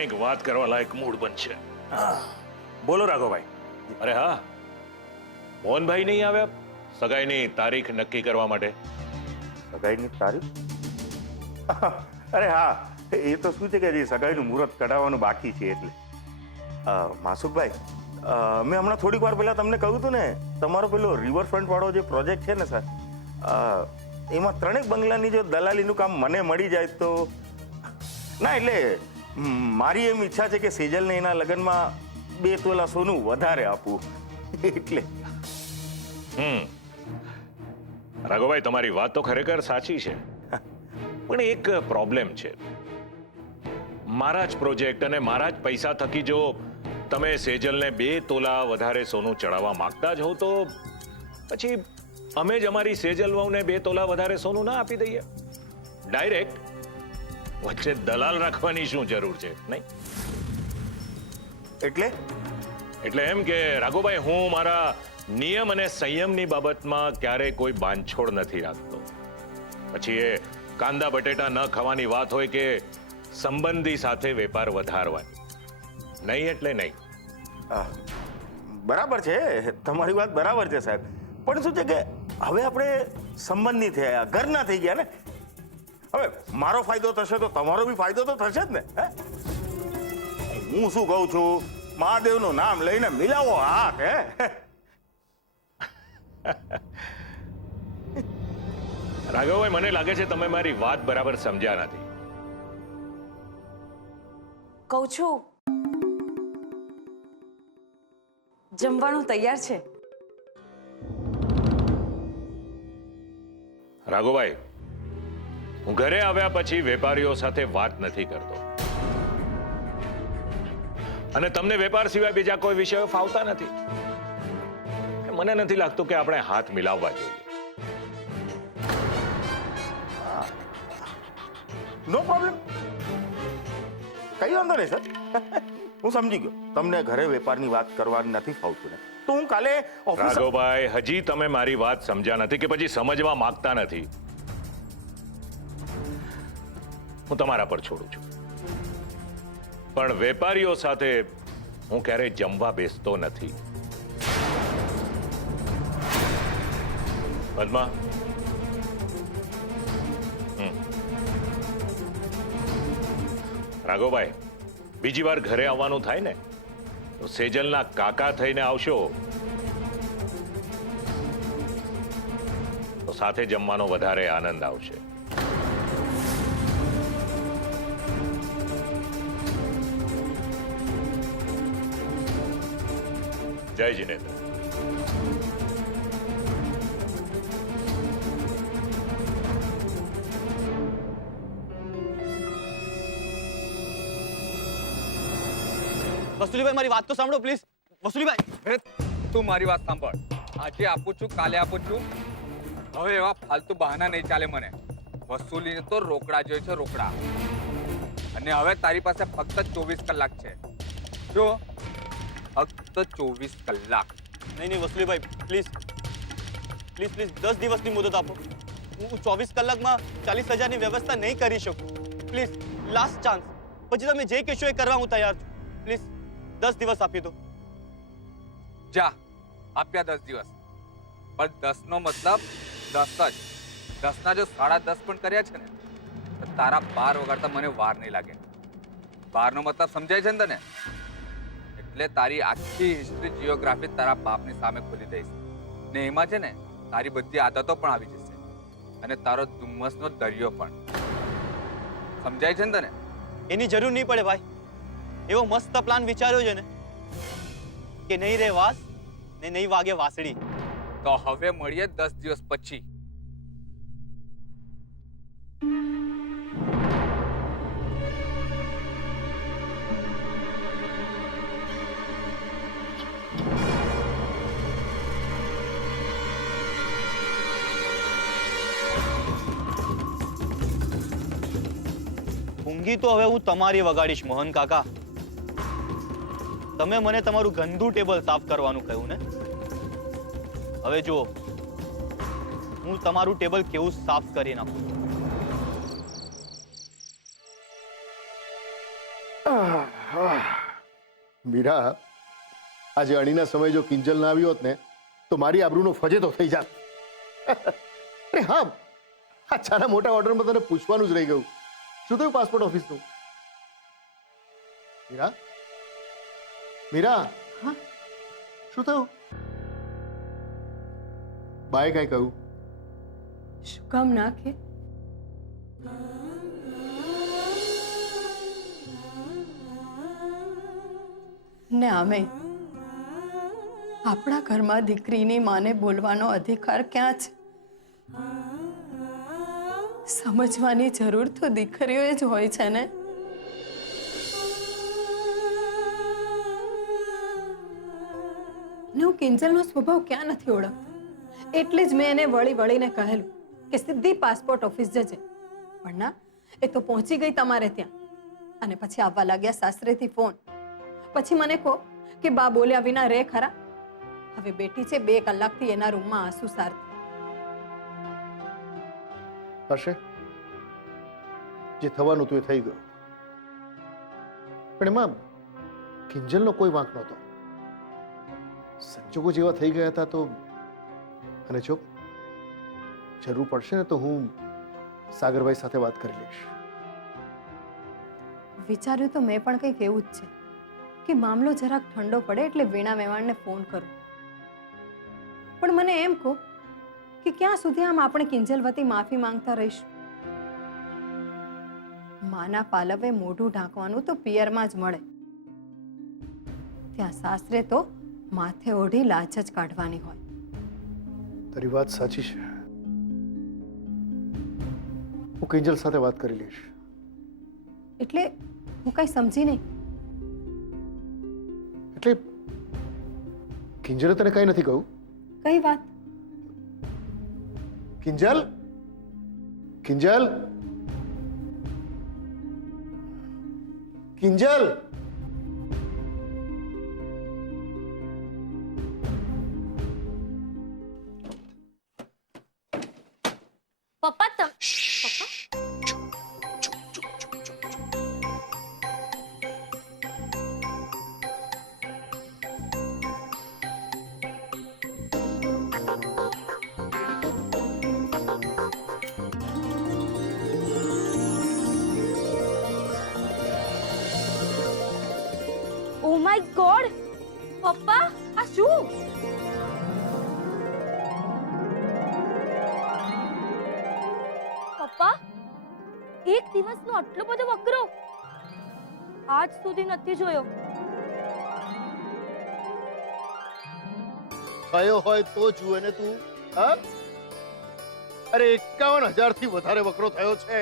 કંઈક વાત કરવા લાયક મૂડ બનશે. બોલો રાઘવભાઈ. અરે હા, મોહનભાઈ નહીં આવ્યા સગાઈની તારીખ નક્કી કરવા માટે? સગાઈની તારીખ? અરે હા, એ તો શું છે કે હજી સગાઈનું મુહૂર્ત કઢાવવાનું બાકી છે એટલે. માસુકભાઈ, મેં હમણાં થોડીક વાર પહેલા તમને કહ્યું હતું ને, તમારો પેલો રિવરફ્રન્ટ વાળો જે પ્રોજેક્ટ છે ને સર, એમાં 3 બંગલાની જો દલાલીનું કામ મને મળી જાય તો. ના એટલે મારી એમ ઈચ્છા છે કે સેજલને એના લગ્નમાં 2 તોલા સોનું વધારે આપવું એટલે. રાઘવભાઈ, તમારી વાત તો ખરેખર સાચી છે, પણ એક પ્રોબ્લેમ છે. મારા જ પ્રોજેક્ટ અને મારા જ પૈસા થકી જો તમે સેજલને 2 તોલા વધારે સોનું ચડાવવા માંગતા જ હો તો પછી અમે જ અમારી સેજલ વહુને 2 તોલા વધારે સોનું ના આપી દઈએ? ડાયરેક્ટ વચ્ચે દલાલ રાખવાની શું જરૂર છે? નહીં એટલે એમ કે રાઘુભાઈ, હું મારા નિયમ અને સંયમની બાબતમાં ક્યારેય કોઈ બાંધછોડ નથી રાખતો. પછી એ કાંદા બટેટા ન ખાવાની વાત હોય કે સંબંધી સાથે વેપાર વધારવાની, નહીં એટલે નહીં. બરાબર છે, તમારી વાત બરાબર છે સાહેબ, પણ શું છે કે હવે આપણે સંબંધી થયા, ઘરના થઈ ગયા ને. હવે મારો ફાયદો થશે તો તમારો બી ફાયદો તો થશે જ ને. હું શું કહું છું, મહાદેવનું નામ લઈને મિલાવો હાથ. રાઘવભાઈ, મને લાગે છે તમે મારી વાત બરાબર સમજ્યા નથી. કહું છું જમવાનું તૈયાર છે. રાઘુભાઈ, હું ઘરે આવ્યા પછી વેપારીઓ સાથે વાત નથી કરતો, અને તમને વેપાર સિવાય બીજા કોઈ વિષયો ફાવતા નથી. મને નથી લાગતું કે આપણે હાથ મિલાવવા જોઈએ. નો પ્રોબ્લેમ, કઈ વાંધો નહીં સર. હું સમજી ગયો, તમને ઘરે વેપારની વાત કરવાની નથી ફાવતું ને, તો હું કાલે ઓફિસ. રાઘવભાઈ, હજી તમે મારી વાત સમજ્યા નથી કે પછી સમજવા માંગતા નથી? હું તમારા પર છોડું છું, પણ વેપારીઓ સાથે હું ક્યારેય જમવા બેસતો નથી. પદ્મા, રાઘવભાઈ, બીજી વાર ઘરે આવવાનું થાય ને તો સેજલના કાકા થઈને આવશો, તો સાથે જમવાનો વધારે આનંદ આવશે. જય જીનેન્દ્ર. વસુલીભાઈ, મારી વાત તો સાંભળો પ્લીઝ. વસુલીભાઈ, તું મારી વાત સાંભળ. આજે આપું છું, કાલે આપું છું. હવે એવા ફાલતુ બહાના નહીં ચાલે મને. વસૂલીને તો રોકડા જોઈએ છે, રોકડા. અને હવે તારી પાસે ફક્ત 24 કલાક છે. જો ફક્ત 24 કલાક. નહીં વસુલીભાઈ, પ્લીઝ પ્લીઝ પ્લીઝ 10 દિવસની મુદત આપો. હું 24 કલાકમાં 40,000ની વ્યવસ્થા નહીં કરી શકું. Please, last chance. પછી તમે જે કહેશો એ કરવા હું તૈયાર છું. પ્લીઝ 10 દિવસ આપી દો. જા, આપ્યા 10 દિવસ. પણ 10 નો મતલબ 10 જ. 10 ના જો 10.5 પણ કર્યા છે ને, તો તારા 12 વગાડતા મને વાર નહીં લાગે. 12 નો મતલબ સમજાય છે ને તને? એટલે તારી આખી હિસ્ટ્રી, જીઓગ્રાફી તારા બાપની સામે ખોલી દઈશ. ને એમાં છે ને તારી બધી આદતો પણ આવી જશે, અને તારો ધુમ્મસનો દરિયો પણ. સમજાય છે ને તને? એની જરૂર નહીં પડે ભાઈ. એવો મસ્ત પ્લાન વિચાર્યો છે ને કે નહીં રે વાસ ને નહીં વાગે વાસળી. તો હવે મળીએ 10 દિવસ પછી. ઊંઘી તો હવે હું તમારી વગાડીશ મોહન કાકા. તમે મને તમારું ગંદુ ટેબલ સાફ કરવાનું કહ્યું ને, હવે જુઓ હું તમારું ટેબલ કેવું સાફ કરી નાખું. મીરા, આજે અણીના સમય જો કિંજલ ના આવી હોત ને તો મારી આબરૂનો ફજેતો થઈ જાત. અરે હા, આ ચાના મોટા ઓર્ડરમાં તને પૂછવાનું જ રહી ગયું. શું થયું પાસપોર્ટ ઓફિસનું? મીરા, મીરા, હા? શું થયું? બાએ કાંઈ કહ્યું? શું કામ ના કે? ને આમે આપણા ઘરમાં દીકરીની માને બોલવાનો અધિકાર ક્યાં છે? સમજવાની જરૂર તો દીકરીઓએ જ હોય છે ને. ને હું કિંજલનો સ્વભાવ ક્યાં નથી ઓળખતી, એટલે જ મેં એને વળી વળીને કહેલું કે સીધી પાસપોર્ટ ઓફિસ જજે. પણ ના, એ તો પહોંચી ગઈ તમારે ત્યાં અને પછી આવવા લાગ્યા સાસરેથી ફોન. પછી મને કહો કે બા બોલ્યા વિના રે ખરા. હવે બેટી છે 2 કલાકથી એના રૂમમાં આંસુ સારતી. હશે, જે થવાનું હતું એ થઈ ગયું. પણ એમાં કિંજલનો કોઈ વાંક નહોતો. સંજોગો જેવા થઈ ગયા હતા તો. અને જો જરૂર પડશે ને તો હું સાગરભાઈ સાથે વાત કરી લઈશ. વિચાર્યું તો મેં પણ કંઈક એવું જ છે કે મામલો જરાક ઠંડો પડે એટલે વીણા મેવાણને ફોન કરું. પણ મને એમ કહો કે ક્યાં સુધી આમ આપણે કિંજલ વતી માફી માંગતા રહીશું? માના પાલવે મોઢું ઢાંકવાનું તો પિયરમાં જ મળે, ત્યાં સાસરે તો માથે ઓઢી લાજ જ કાઢવાની હોય. તારી વાત સાચી છે. હું કિંજલ સાથે વાત કરી લઈશ. એટલે હું કઈ સમજી નહીં. એટલે કિંજલે તને કઈ નથી કહ્યું? કઈ વાત? કિંજલ, કિંજલ, કિંજલ. પપ્પા તમ ઓ માય ગોડ પપ્પા આ શું? પપ્પા એક દિવસનો આટલો બધો વકરો આજ સુધી નથી જોયો. થયો હોય તો જુએ ને તું. હા, અરે 51,000 થી વધારે વકરો થયો છે.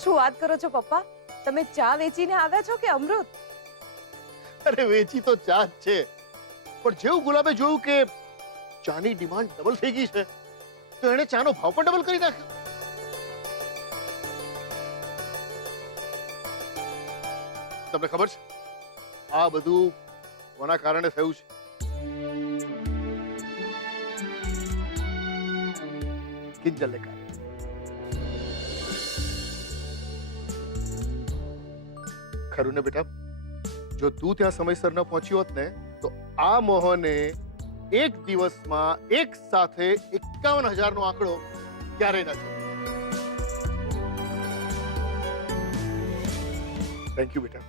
શું વાત કરો છો પપ્પા? તમે ચા વેચીને આવ્યા છો કે અમૃત? અરે વેચી તો ચા જ છે, પણ જેવું ગુલાબે જોયું કે ચાની ડિમાન્ડ ડબલ થઈ ગઈ છે તો એણે ચાનો ભાવ પણ ડબલ કરી નાખ્યો. તમને ખબર છે આ બધું કોના કારણે થયું છે? કિંજલને કારણે. ખરું ને બેટા? જો તું ત્યાં સમયસર ન પહોંચ્યો હોત ને તો આ મોહને એક દિવસમાં એક સાથે 51,000 નો આંકડો ક્યારેય ન જોયો. થેન્ક યુ બેટા.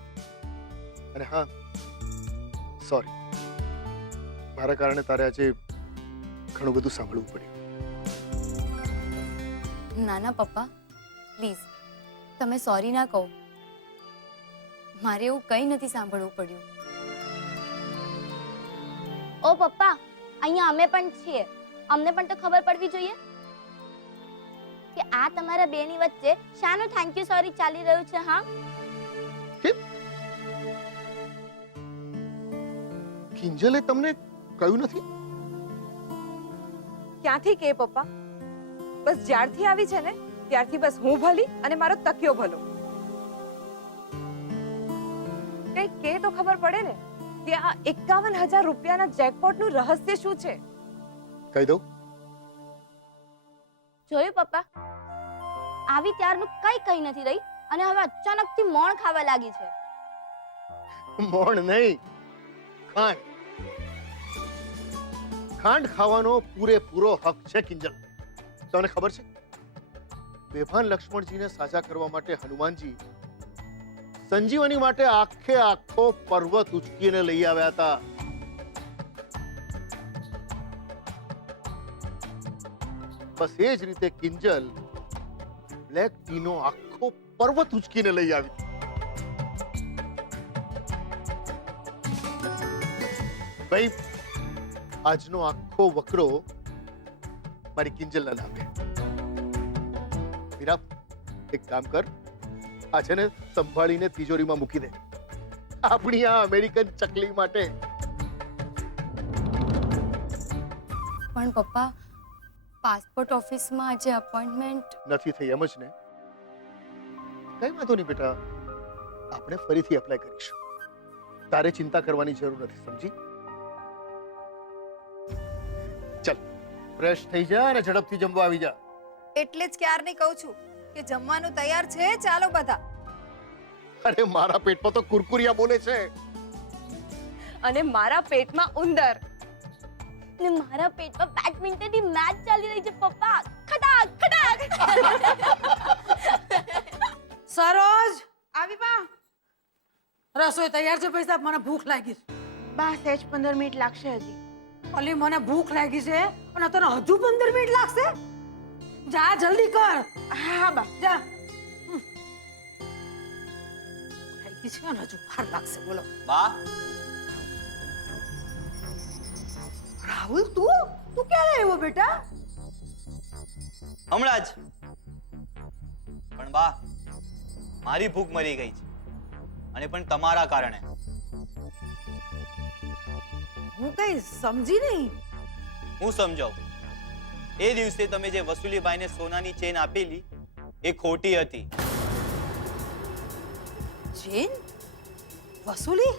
અને હા, સોરી, મારા કારણે તારે આજે ઘણું બધું સાંભળવું પડ્યું. ના ના પપ્પા પ્લીઝ તમે સોરી ના કહો. મારે એવું કંઈ નથી સાંભળવું પડ્યું. ઓ પપ્પા અહીંયા અમે પણ છીએ, અમને પણ તો ખબર પડવી જોઈએ કે આ તમારા બેની વચ્ચે શાનું થેન્ક યુ સોરી ચાલી રહ્યું છે. હા કિંજલે તમને કહ્યું નથી? ક્યાંથી કે પપ્પા? બસ જ્યારથી આવી છે ને ત્યારથી બસ હું ભલી અને મારો તકિયો ભલો. કઈ કે તો ખબર પડે ને કે આ 51,000 રૂપિયાના જેકપોટનું રહસ્ય શું છે? કહી દઉં? જોયું પપ્પા આવી ત્યારનું કઈ નથી રહી અને હવે અચાનકથી મોણ ખાવા લાગી છે. મોણ નહીં, ખાંડ. ખાંડ ખાવાનો પૂરેપૂરો હક છે કિંજલ. તમને ખબર છે, બેભાન લક્ષ્મણજીને સાજા કરવા માટે હનુમાનજી સંજીવની માટે આખો પર્વત ઉચકીને લઈ આવ્યા હતા. બસ એ જ રીતે કિંજલ બ્લેક ટીનો આખો પર્વત ઉચકીને લઈ આવી. ભાઈ, આજનો આખો વકરો મારી કિંજલના નામે. મીરા, એક કામ કર, આ છે ને સંભાળીને તિજોરીમાં મૂકી દે, આપણી આ અમેરિકન ચકલી માટે. પણ પપ્પા, પાસપોર્ટ ઓફિસમાં આજે અપોઇન્ટમેન્ટ નથી થઈ એમ જ ને? કઈ વાંધો નહીં બેટા, આપણે ફરીથી એપ્લાય કરીશું. તારે ચિંતા કરવાની જરૂર નથી, સમજી? ચલ, ફ્રેશ થઈ જા અને ઝડપથી જમવા આવી જા. એટલે જ ક્યારની કહું છું કે જમવાનું તૈયાર છે, ચાલો બધા. અરે મારા પેટમાં તો કુરકુરિયા બોલે છે. અને મારા પેટમાં ઉંદર. ને મારા પેટમાં બેડમિન્ટનની મેચ ચાલી રહી છે પપ્પા. ખટાક ખટાક. સરોજ, આવી બા. રસોઈ તૈયાર છે ભાઈ સાહેબ, મને ભૂખ લાગી છે. બા સહેજ 15 મિનિટ લાગશે હજી. અલી મને ભૂખ લાગી છે અને તને હજુ 15 મિનિટ લાગશે? જા જલ્દી કર. હા બા. જા. લાગી છે અને હજુ વાર લાગશે. બોલો બા, રાહુલ, તું ક્યારે આવ્યો બેટા? હમણાં જ. પણ બા, મારી ભૂખ મરી ગઈ છે અને પણ તમારા કારણે. હું કઈ સમજી નહીં. હું સમજાવું. એ દિવસે તમે જે વસુલીબાઈને સોનાની ચેન આપેલી એ ખોટી હતી. ચેન? વસૂલી?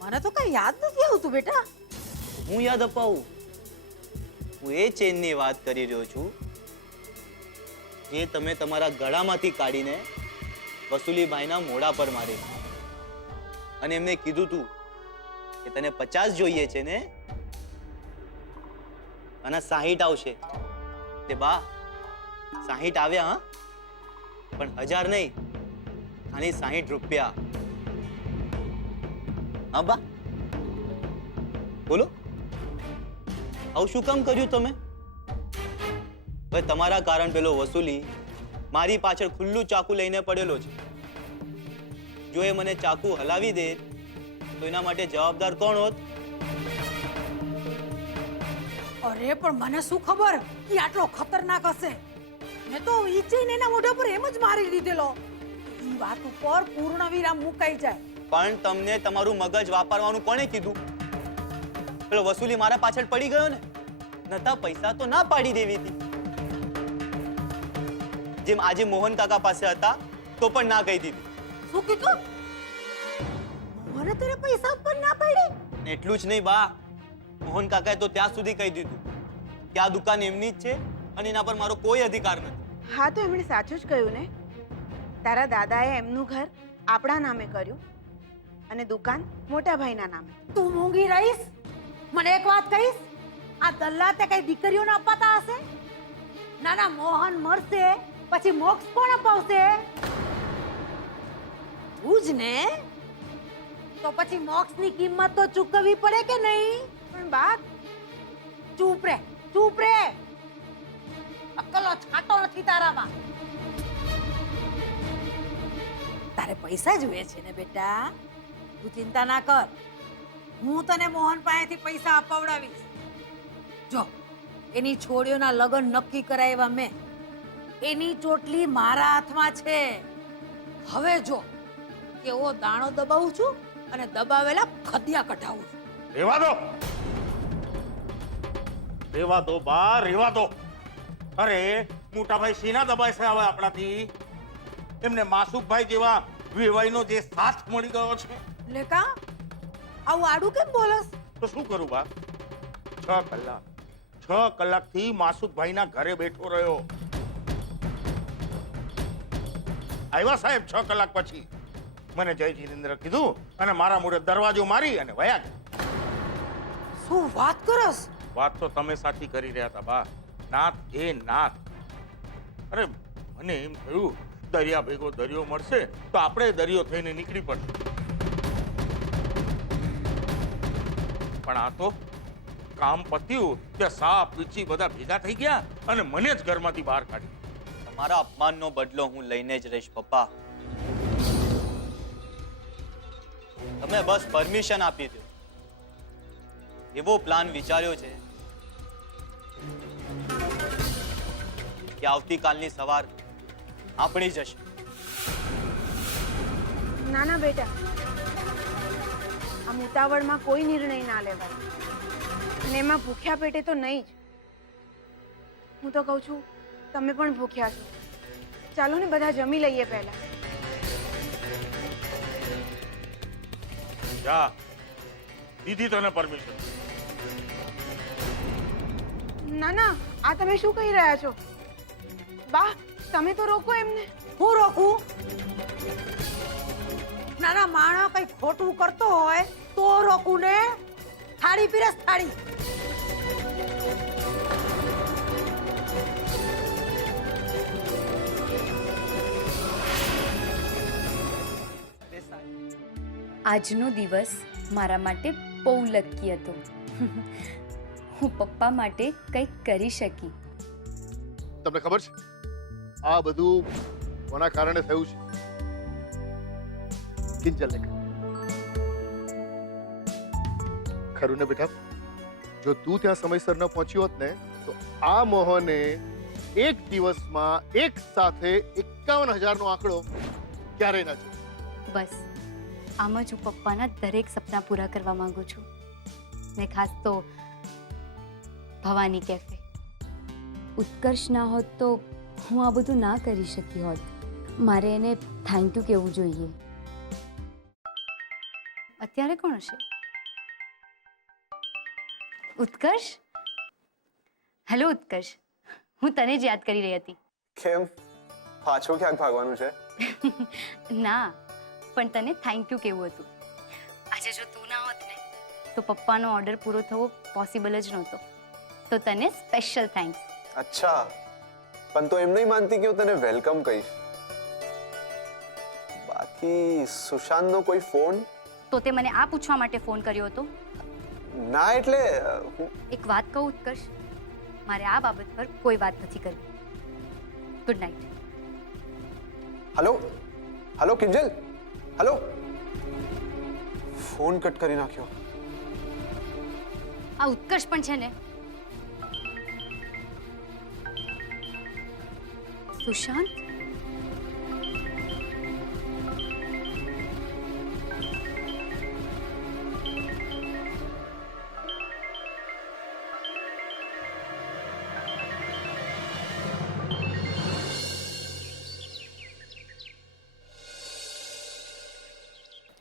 મને તો કઈ યાદ નથી આવતું બેટા. હું યાદ અપાવું. હું એ ચેનની વાત કરી રહ્યો છું જે તમે તમારા ગળામાંથી કાઢીને વસુલીભાઈના મોઢા પર મારી અને એમને કીધું તું કે તને 50 જોઈએ છે ને અને 60 આવશે. તે બા 60 આવ્યા, હા, પણ 1000 નહીં, ખાલી 60 રૂપિયા. હા બા, બોલો, આવું શું કામ કર્યું તમે? હવે તમારા કારણ પેલો વસૂલી મારી પાછળ ખુલ્લું ચાકુ લઈને પડેલો છે. જો એ મને ચાકુ હલાવી દે તો એના માટે જવાબદાર કોણ હોત? અરે પણ મને શું ખબર કે આટલો ખતરનાક હશે. મેં તો ઈચઈને એના મોઢા પર એમ જ મારી દીધેલો. ઈ વાત ઉપર પૂર્ણ વિરામ મુકાઈ જાય. પણ તમને તમારું મગજ વાપરવાનું કોણે કીધું? પેલો વસૂલી મારા પાછળ પડી ગયો ને, નતા પૈસા તો ના પાડી દેવી હતી. જેમ આજે મોહન કાકા પાસે હતા તો પણ ના કહી દીધી. શું કીધું? મને તેરે પૈસા ઉપર ના પડી? એટલું જ નહીં બા, મોહન કાકાએ તો ત્યાં સુધી કહી દીધું કે આ દુકાન એમની જ છે અને એના પર મારો કોઈ અધિકાર નથી. હા તો એમણે સાચું જ કહ્યું ને. તારા દાદાએ એમનું ઘર આપણા નામે કર્યું અને દુકાન મોટા ભાઈના નામે. તું મૂંગી રહીશ? મને એક વાત કહીશ, આ દલ્લા તે કઈ દીકરીઓને અપાતા હશે? નાના મોહન મરશે પછી મોક્ષ કોણ અપાવશે? તું જ ને. તો પછી મોક્ષની કિંમત તો ચૂકવવી પડે કે નહીં? પણ બા, ચૂપ રે, ચૂપ રે. અક્કલો છાંટો નથી તારામાં. તારે પૈસા જોઈએ છે ને બેટા? તું ચિંતા ના કર, હું તને મોહન પાસેથી પૈસા અપાવડાવીશ. જો એની છોડીઓના લગ્ન નક્કી કરાવ્યા મેં. એની ચોટલી મારા હાથમાં છે. હવે જો કેવો દાણો દબાવું છું અને દબાવેલા ખદિયા કઢાવું છું. રેવા દો, રેવા દો બા, રેવા દો. અરે મોટા ભાઈ સીના દબાય છે હવે આપણાથી? એમને માસુકભાઈ જેવા વેવાઈનો જે સાથ મળી ગયો છે. લેકા આવું આડું કેમ બોલસ? તો શું કરું બા? 6 કલાકથી માસુકભાઈના ઘરે બેઠો રહ્યો. આવ્યા સાહેબ 6 કલાક પછી. મને જય જિનેન્દ્ર કીધું અને મારા મોઢે દરવાજો મારી અને વયા ગયા. શું વાત કરસ? વાત તો તમે સાચી કરી રહ્યા હતા બા. નાથ એ નાથ. અરે મને એમ થયું દરિયા ભેગો દરિયો મળશે તો આપણે દરિયો થઈને નીકળી પડશે. પણ આ તો કામ પત્યું કે સાપ પીછી બધા ભેગા થઈ ગયા અને મને જ ઘરમાંથી બહાર કાઢી. તમારા અપમાનનો બદલો હું લઈને જ રહીશ પપ્પા. તમે બસ પરમિશન આપી દો. એવો પ્લાન વિચાર્યો છે કે આવતીકાલની સવાર આપણી જશે. ના ના બેટા, આ ઉતાવળમાં કોઈ નિર્ણય ના લેવાય, અને એમાં ભૂખ્યા પેટે તો નહીં જ. હું તો કહું છું તમે પણ ભૂખ્યા છો, ચાલો ને બધા જમી લઈએ પહેલા. જા દીધી તને પરમિશન. ના ના, આ તમે શું કહી રહ્યા છો? બા, તમે તો રોકો એમને. હું રોકું? નાના માણસ કઈ ખોટું કરતો હોય તો રોકું ને. થાળી પીરસ, થાળી. આજનો દિવસ મારા માટે બહુ લકી હતો. હું પપ્પા માટે કંઈક કરી શકી. તમને ખબર છે આ બધું કોના કારણે થયું છે? કિંજલ ને. ખરું ને બેટા? જો તું ત્યાં સમયસર ન પહોંચ્યો હોત ને તો આ મોહને એક દિવસમાં એક સાથે 51,000 નો આંકડો ક્યારેય ના જોયો. બસ આમ જ હું પપ્પાના દરેક સપના પૂરા કરવા માંગુ છું, ને ખાસ તો ભવાની કેફે. ઉત્કર્ષ ના હોત તો હું આ બધું ના કરી શકી હોત. મારે એને થેન્ક યુ કહેવું જોઈએ. અત્યારે કોણ હશે? ઉત્કર્ષ? હેલો ઉત્કર્ષ, હું તને જ યાદ કરી રહી હતી. કેમ પાછો ક્યાંક ભાગવાનું છે? ના, પણ તને થેન્ક યુ કહેવું હતું. આજે જો તું ના હોત ને તો પપ્પાનો ઓર્ડર પૂરો થવો પોસિબલ જ નહોતો. તો તને સ્પેશિયલ થેન્ક્સ. અચ્છા, પણ તો એમ નહીં માનતી કે હું તને વેલકમ કહીશ. બાકી સુશાંતનો કોઈ ફોન? તો તે મને આ પૂછવા માટે ફોન કર્યો હતો? ના એટલે એક વાત કહું ઉત્કર્ષ, મારે આ બાબત પર કોઈ વાત નથી કરવી. Good night. Hello hello Kinjal, hello. Phone cut કરી નાખ્યો. આ ઉત્કર્ષ પણ છે ને. સુશાંત?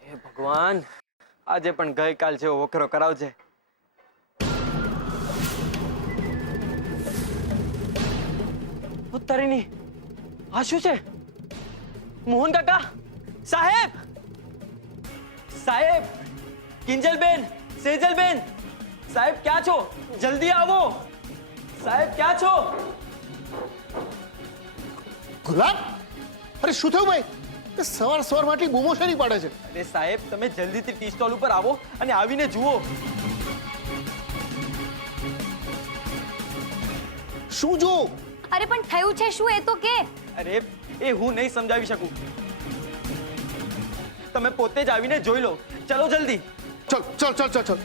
હે ભગવાન, આજે પણ ગઈકાલ જેવો વકરો કરાવજે. ઉત્તરીની આ શું છે? મોહન કાકા, સાહેબ, સાહેબ, કિંજલબેન, સેજલબેન, સાહેબ ક્યાં છો? જલ્દી આવો. સાહેબ ક્યાં છો? ગુલાબ, અરે શું થયું ભાઈ? સવાર સવારમાં આટલી બૂમો શેની પાડે છે? અરે સાહેબ, તમે જલ્દીથી ટી સ્ટોલ ઉપર આવો અને આવીને જુઓ. શું જો? અરે પણ થયું છે શું એ તો કે. અરે એ હું નહીં સમજાવી શકું. તમે પોતે જ આવીને જોઈ લો. ચલો જલ્દી. ચલ ચલ ચલ ચલ ચલ.